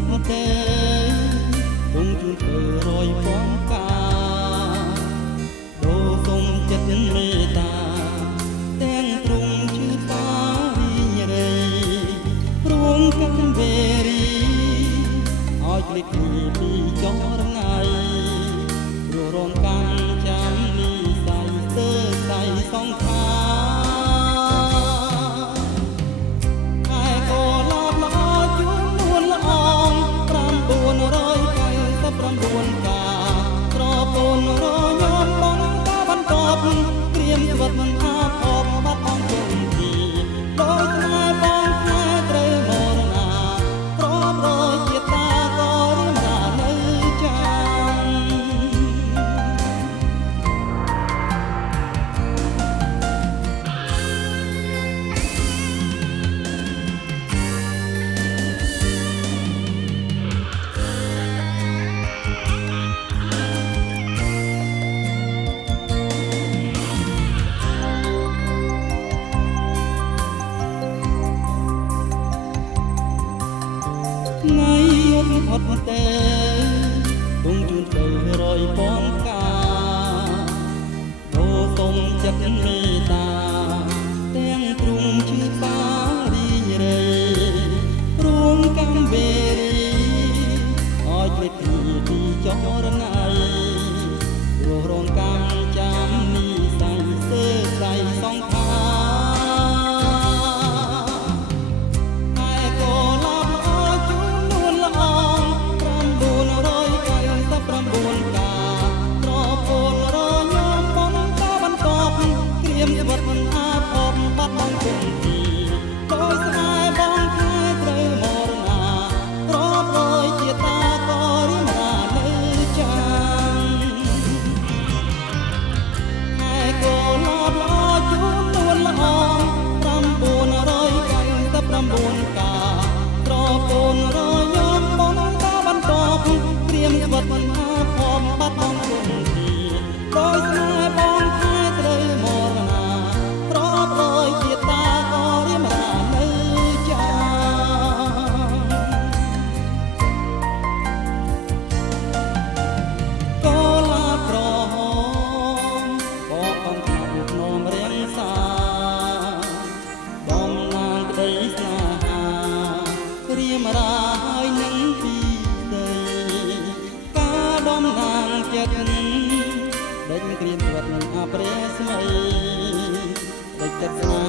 ត់ទេទុំជូនធ្វើរយពំកាដូសុំចិត្តមេត្តាទាំងទ្រង់ជឿតាវិញរេព្រមកាន់វេរីឲ្យគ្លិកពីចរថ្ងៃព្រោះរងកាន់ចាំនេះសៃស្ទើសៃសងខាថ្ងៃយប់ផុតទេទុំជូនទៅរយពំកាដូសុំចិត្តមេត្តាទាំងទ្រង់ជឿតារីញរេព្រមកាន់វេរីឲ្យគ្លិកពីចរណៃព្រោះរងកម្មចាំនេះសៃស្ទើសៃសងខាហើយនឹងពីដីការដំណាងចិត្តដេញក្រៀមគាត់នឹងអព្រះស្មីដេញចិត្តស្នា